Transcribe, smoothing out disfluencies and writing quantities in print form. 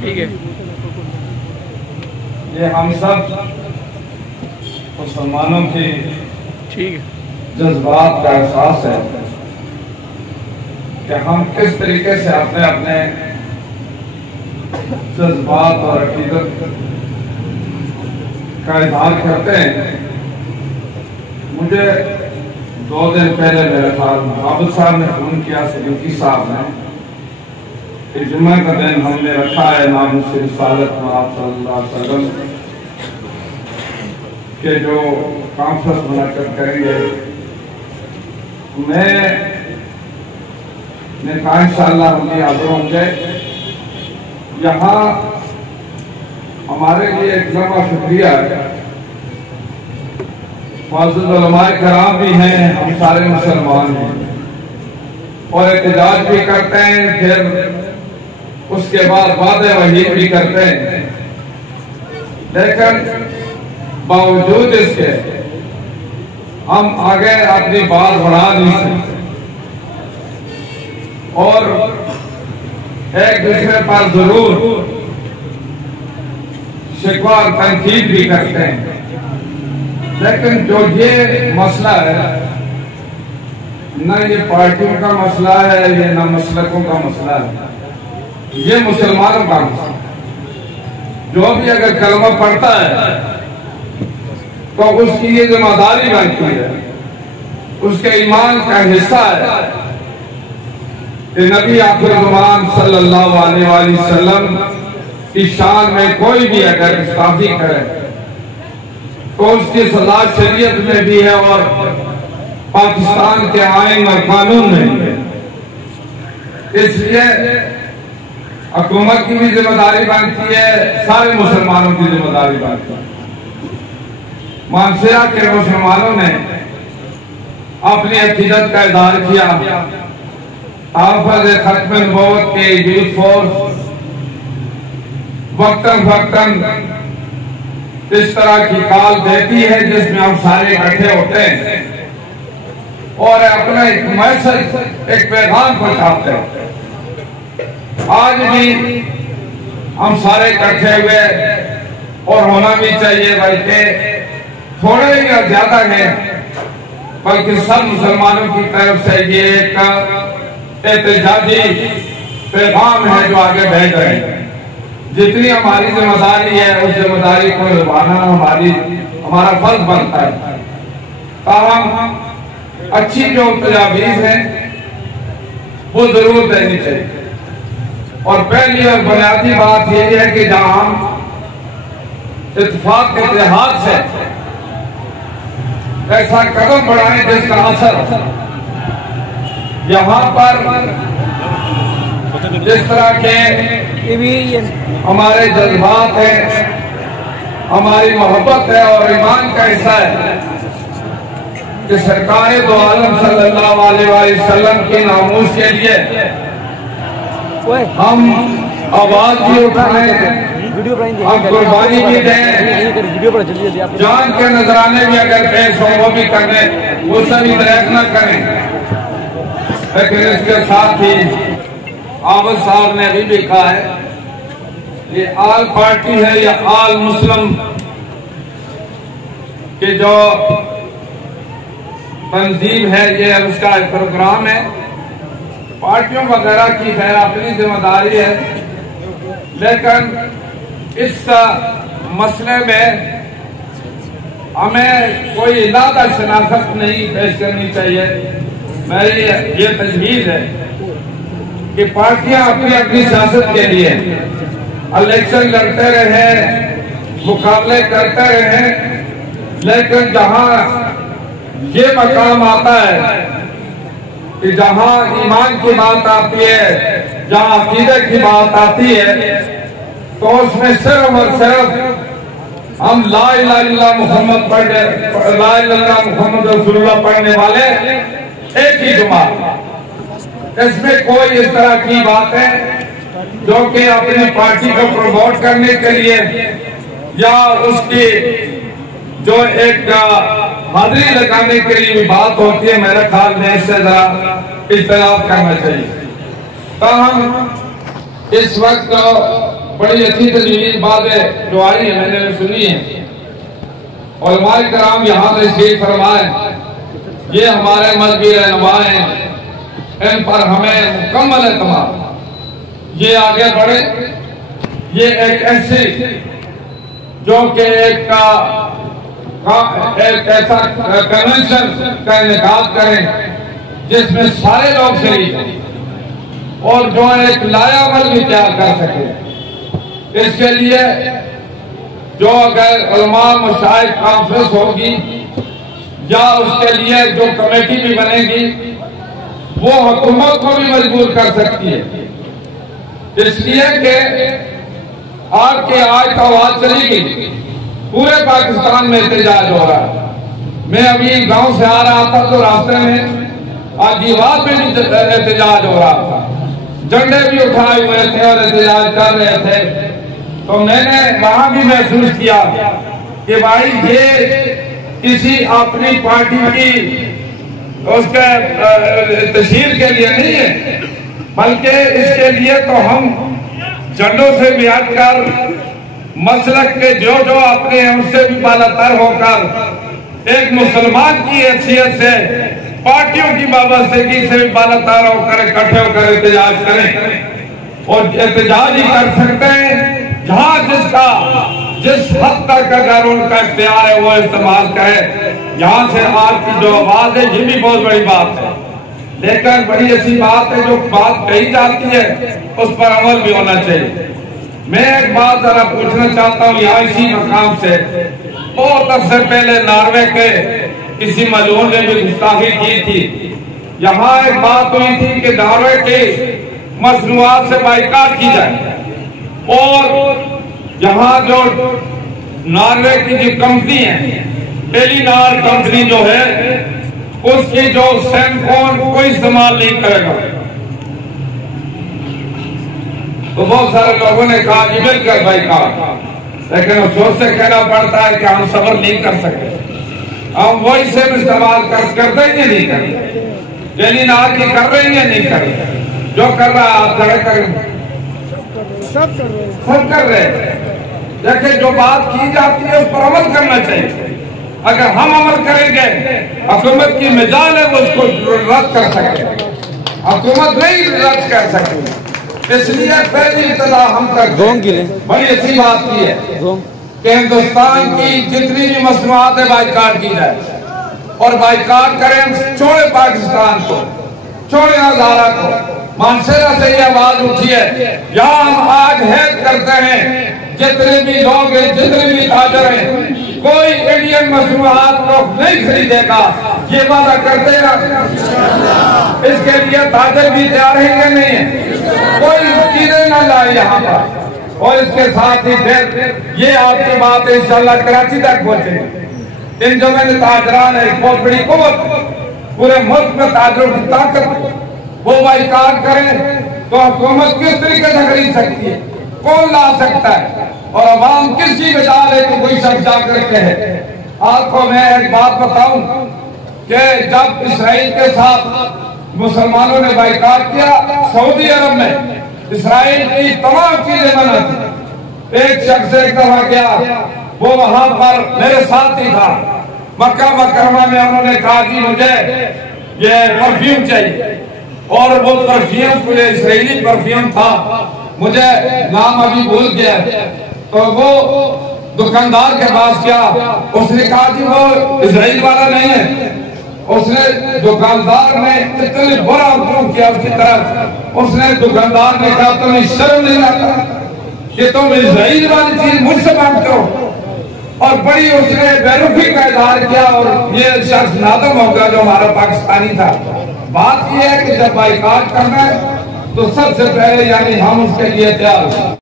ठीक है। ये हम सब मुसलमानों के ठीक है जज्बात का एहसास है कि हम किस तरीके से अपने अपने जज्बात और अकीदत का इजहार करते हैं। मुझे 2 दिन पहले मेरे ख्याल आबिद साहब ने फोन किया, सिद्दीकी साहब ने, कि जुम्मे का दिन हमने रखा है नाम से रिसालत में आप सल्लल्लाहु अलैहि वसल्लम के जो कॉन्फ्रेंस मुनक्किद करेंगे। मैं कहा इंशाअल्लाह हम भी हाजिर होंगे। यहाँ हमारे लिए एक लंबा शुक्रिया है, मौजूद उलमाए कराम भी हैं, हम सारे मुसलमान हैं और एहतजाज भी करते हैं, फिर उसके बाद वादे वही भी करते हैं, लेकिन बावजूद इसके हम आगे अपनी बात बढ़ा नहीं सकते और एक दूसरे पर जरूर शिकवा और तनकीद भी करते हैं। लेकिन जो ये मसला है, न ये पार्टियों का मसला है, ये न मसलकों का मसला है, ये मुसलमानों का मसला। जो भी अगर कलमा पढ़ता है तो उसकी ये जिम्मेदारी बनती है, उसके ईमान का हिस्सा है कि नबी आखिर ज़मान सल्लल्लाहु अलैहि वसल्लम की शान में कोई भी अगर गुस्ताखी करे तो उसकी सजा शरीयत में भी है और पाकिस्तान के आईन और कानून में भी है। इसलिए हुकूमत की भी जिम्मेदारी बनती है, सारे मुसलमानों की जिम्मेदारी बनती है। मानसरा के मुसलमानों ने अपनी अकीदत का इज़हार किया। हाफ़िज़ खत्म नबूवत के यूथ फोर्स वक्तन फक्तन इस तरह की कॉल देती है जिसमें हम सारे इकट्ठे होते हैं और अपना एक मैसेज, एक पैगाम पहुंचाते हैं। आज भी हम सारे इकट्ठे हुए और होना भी चाहिए, बल्कि थोड़े या ज्यादा है, बल्कि सब मुसलमानों की तरफ से ये एक एहतजाजी पैगाम है जो आगे भेज रहे हैं। जितनी हमारी जिम्मेदारी है उस जिम्मेदारी को निभाना हमारा फर्ज बनता है। ताहम अच्छी जो तजावीज़ है वो जरूर देनी चाहिए और पहली और बुनियादी बात यही है कि जहां हम इत्तेफाक के इतिहाद से ऐसा कदम बढ़ाएं जिसका असर यहाँ पर जिस तरह के हमारे जज्बात हैं, हमारी मोहब्बत है और ईमान का हिस्सा है कि सरकार दो आलम सल्लल्लाहु अलैहि वसल्लम के नामूस के लिए हम आवाज भी उठाएं, हम कुर्बानी भी दें, जान के नजराने भी अगर पेश हो वो भी करें, वो सभी दरक न करें। लेकिन इसके साथ ही आबिद साहब ने अभी भी कहा है ये आल पार्टी है या आल मुस्लिम के जो तंजीम है, ये उसका एक प्रोग्राम है। पार्टियों वगैरह की खैर अपनी जिम्मेदारी है, लेकिन इस मसले में हमें कोई इलादा शनाख्त नहीं पेश करनी चाहिए। मेरी ये तजवीज़ है कि पार्टियां अपनी अपनी सियासत के लिए इलेक्शन लड़ते रहे, मुकाबले करते रहे, लेकिन जहां ये मकाम आता है कि जहां ईमान की बात आती है, जहां अकीदे की बात आती है, तो उसमें सिर्फ और सिर्फ हम ला इलाहा इल्लल्लाह मुहम्मद पढ़ने, ला इलाहा इल्लल्लाह मुहम्मद रसूलुल्लाह पढ़ने वाले एक ही जुमात। इसमें कोई इस तरह की बात है जो कि अपनी पार्टी को प्रमोट करने के लिए या उसकी जो एक हाजिरी लगाने के लिए बात होती है, मेरे ख्याल में इससे जरा इख्तिलाफ करना चाहिए। तो हम इस वक्त बड़ी अच्छी तजवीज बातें जो आई है मैंने सुनी है, उलमाए कराम यहाँ तशरीफ फरमाए, ये हमारे मजहबी रहनुमा हैं, इन पर हमें मुकम्मल एतमाद। ये आगे बढ़े, ये एक ऐसी जो कि एक ऐसा कन्वेंशन का इनेकाद करें जिसमें सारे लोग शरीक हैं और जो एक लायामल भी तैयार कर सके। इसके लिए जो अगर उलमा मशाइख कॉन्फ्रेंस होगी या उसके लिए जो कमेटी भी बनेगी वो हुकूमत को भी मजबूर कर सकती है। इसलिए कि आपके आज का आवाज चली गई, पूरे पाकिस्तान में एहतजाज हो रहा है। मैं अभी गांव से आ रहा था तो रास्ते में आजीवाद में भी एहतजाज हो रहा था, झंडे भी उठाए हुए थे और एहतजाज कर रहे थे। तो मैंने वहां भी महसूस किया कि भाई ये किसी अपनी पार्टी की उसके तशहीर के लिए नहीं है, बल्कि इसके लिए तो हम झंडों से भी हटकर मसलक के जो जो अपने हैं उससे भी बालातर होकर एक मुसलमान की हैसियत से पार्टियों की वाबस्तगी से भी बालातर होकर इकट्ठे होकर एहतजाज करें। और एहतजाज ही कर सकते हैं जहां जिसका जिस हद तक अगर उनका इख्तियार है वो इस्तेमाल करे। यहाँ से आपकी जो आवाज है ये भी बहुत बड़ी बात है, लेकिन बड़ी अच्छी बात है जो बात कही जाती है उस पर अमल भी होना चाहिए। मैं एक बात जरा पूछना चाहता हूँ यहाँ इसी मकाम से, बहुत अरसे पहले नॉर्वे के किसी मलून ने भी गुस्ताखी की थी। यहाँ एक बात हुई थी कि नॉर्वे के मसनूआत से बाइकाट की जाए और यहाँ जो नॉर्वे की जो कंपनी है टेलीनॉर कंपनी जो है उसकी जो सेलफोन कोई इस्तेमाल नहीं करेगा। तो बहुत सारे लोगों ने कहा जी बिल्कुल भाई कहा, लेकिन अफसोस से कहना पड़ता है कि हम सब्र नहीं कर सकते, हम वही सिम इस्तेमाल करते ही नहीं करते। टेलीनॉर की कर रही है नहीं कर रहे, जो कर रहा है आप खड़े करें, सब कर रहे हैं। देखिए जो बात की जाती है उस पर अमल करना चाहिए। अगर हम अमल करेंगे हुकूमत की मिजाज है वो उसको रद्द कर सके, हुकूमत नहीं रद्द कर सके। इसलिए पहली इब्तिदा हम करते बड़ी अच्छी बात की है कि हिंदुस्तान की जितनी भी मसनूआत है बाइकाट की जाए और बाइकाट करें, छोड़े पाकिस्तान को, छोड़े नजारा को। मानसेरा से ये आवाज उठी है, यहाँ हम आज हैद करते हैं जितने भी लोग हैं, जितने भी ताजर हैं, कोई इंडियन मसनूआत को नहीं खरीदेगा, ये वादा करते हैं। इसके लिए ताजर भी तैयार है कि नहीं है, कोई चीजें ना लाए यहाँ पर। और इसके साथ ही फिर ये आपकी बात इंशाल्लाह कराची तक पहुंचेगी। इन जो मैंने ताजरान है बहुत बड़ी कुव्वत, पूरे मुल्क में ताजरों की ताकत, वो बाइकाट करें तो हुकूमत किस तरीके से खरीद सकती है, कौन ला सकता है और अवाम किसकी मिसाल है तो कोई शख्स जाकर कहे। आपको मैं एक बात बताऊं कि जब इसराइल के साथ मुसलमानों ने बाइकाट किया, सऊदी अरब में इसराइल की तमाम चीजें मना थी। एक शख्स एक दफा गया, वो वहां पर मेरे साथ ही था, मक्का मुकर्रमा में, उन्होंने कहा कि मुझे ये परफ्यूम चाहिए और वो परफ्यूम पूरे इसराइली परफ्यूम था, मुझे नाम अभी भूल गया। तो वो दुकानदार के पास गया, उसने कहा कि वो इजराइल वाला नहीं है। उसने दुकानदार ने इतने बुरा हुक्म किया उसकी तरफ, उसने दुकानदार ने कहा तुम्हें शर्म नहीं आता कि तुम इजराइल वाली चीज मुझसे मांगते हो। और बड़ी उसने बेरुखी का इजहार किया और ये शख्स नादम हो गया जो हमारा पाकिस्तानी था। बात यह है कि जब बाइकाट करना है तो सबसे पहले यानी हम उसके लिए तैयार